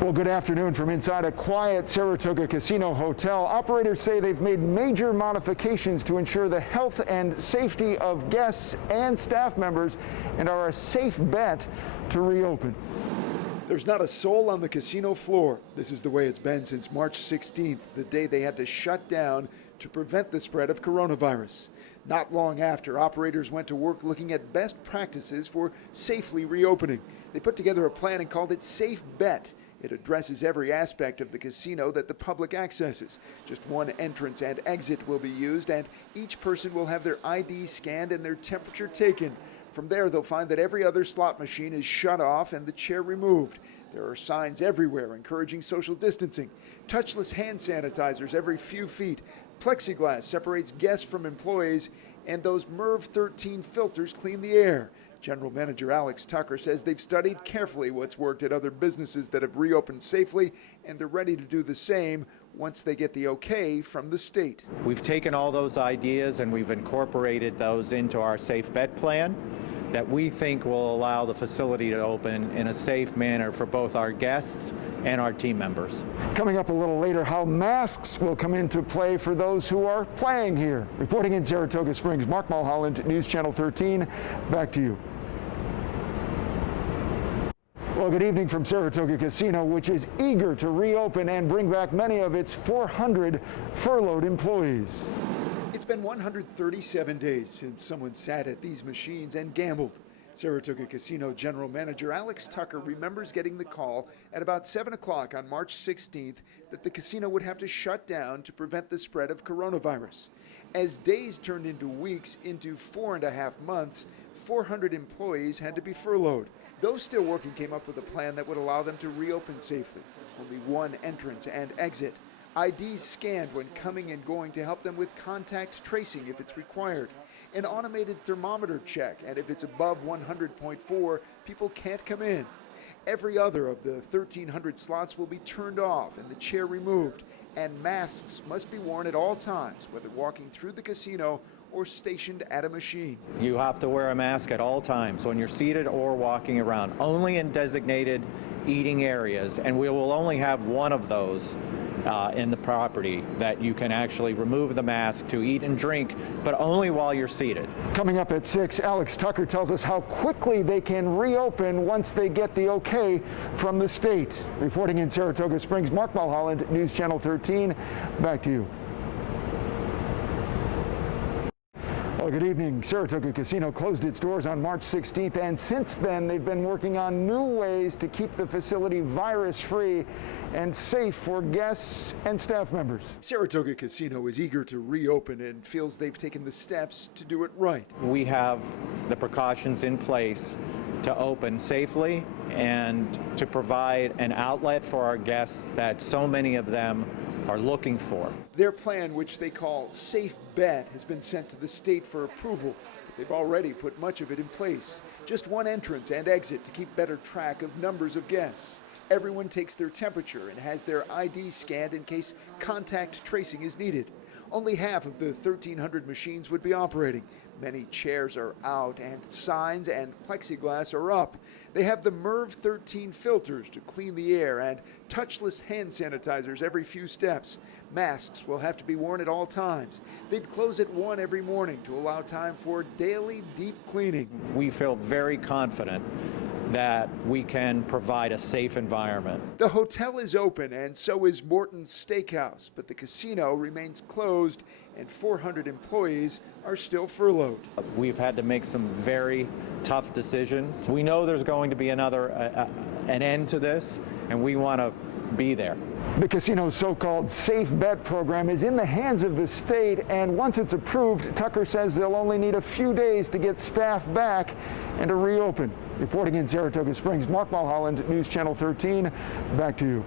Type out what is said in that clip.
Well, good afternoon from inside a quiet Saratoga Casino hotel. Operators say they've made major modifications to ensure the health and safety of guests and staff members and are a safe bet to reopen. There's not a soul on the casino floor. This is the way it's been since March 16th, the day they had to shut down to prevent the spread of coronavirus. Not long after, operators went to work looking at best practices for safely reopening. They put together a plan and called it Safe Bet. It addresses every aspect of the casino that the public accesses. Just one entrance and exit will be used, and each person will have their ID scanned and their temperature taken. From there, they'll find that every other slot machine is shut off and the chair removed. There are signs everywhere encouraging social distancing. Touchless hand sanitizers every few feet. Plexiglass separates guests from employees, and those MERV 13 filters clean the air. General Manager Alex Tucker says they've studied carefully what's worked at other businesses that have reopened safely, and they're ready to do the same once they get the okay from the state. We've taken all those ideas and we've incorporated those into our Safe Bet plan that we think will allow the facility to open in a safe manner for both our guests and our team members. Coming up a little later, how masks will come into play for those who are playing here. Reporting in Saratoga Springs, Mark Mulholland, News Channel 13. Back to you. Well, good evening from Saratoga Casino, which is eager to reopen and bring back many of its 400 furloughed employees. It's been 137 days since someone sat at these machines and gambled. Saratoga Casino General Manager Alex Tucker remembers getting the call at about 7 o'clock on March 16th that the casino would have to shut down to prevent the spread of coronavirus. As days turned into weeks, into 4.5 months, 400 employees had to be furloughed. Those still working came up with a plan that would allow them to reopen safely. Only one entrance and exit. IDs scanned when coming and going to help them with contact tracing if it's required. An automated thermometer check, and if it's above 100.4, people can't come in. Every other of the 1,300 slots will be turned off and the chair removed, and masks must be worn at all times, whether walking through the casino or stationed at a machine. You have to wear a mask at all times when you're seated or walking around, only in designated eating areas, and we will only have one of those in the property that you can actually remove the mask to eat and drink, but only while you're seated. Coming up at 6, Alex Tucker tells us how quickly they can reopen once they get the okay from the state. Reporting in Saratoga Springs, Mark Mulholland, News Channel 13. Back to you. Well, good evening. Saratoga Casino closed its doors on March 16th, and since then they've been working on new ways to keep the facility virus-free and safe for guests and staff members. Saratoga Casino is eager to reopen and feels they've taken the steps to do it right. We have the precautions in place to open safely and to provide an outlet for our guests that so many of them are looking for. Their plan, which they call Safe Bet, has been sent to the state for approval, but they've already put much of it in place. Just one entrance and exit to keep better track of numbers of guests. Everyone takes their temperature and has their ID scanned in case contact tracing is needed. Only half of the 1,300 machines would be operating. Many chairs are out and signs and plexiglass are up. They have the MERV 13 filters to clean the air and touchless hand sanitizers every few steps. Masks will have to be worn at all times. They'd close at 1 every morning to allow time for daily deep cleaning. We feel very confident that we can provide a safe environment. The hotel is open and so is Morton's Steakhouse, but the casino remains closed and 400 employees are still furloughed. We've had to make some very tough decisions. We know there's going to be an end to this, and we want to be there. The casino's so-called Safe Bet program is in the hands of the state, and once it's approved, Tucker says they'll only need a few days to get staff back and to reopen. Reporting in Saratoga Springs, Mark Mulholland, News Channel 13. Back to you.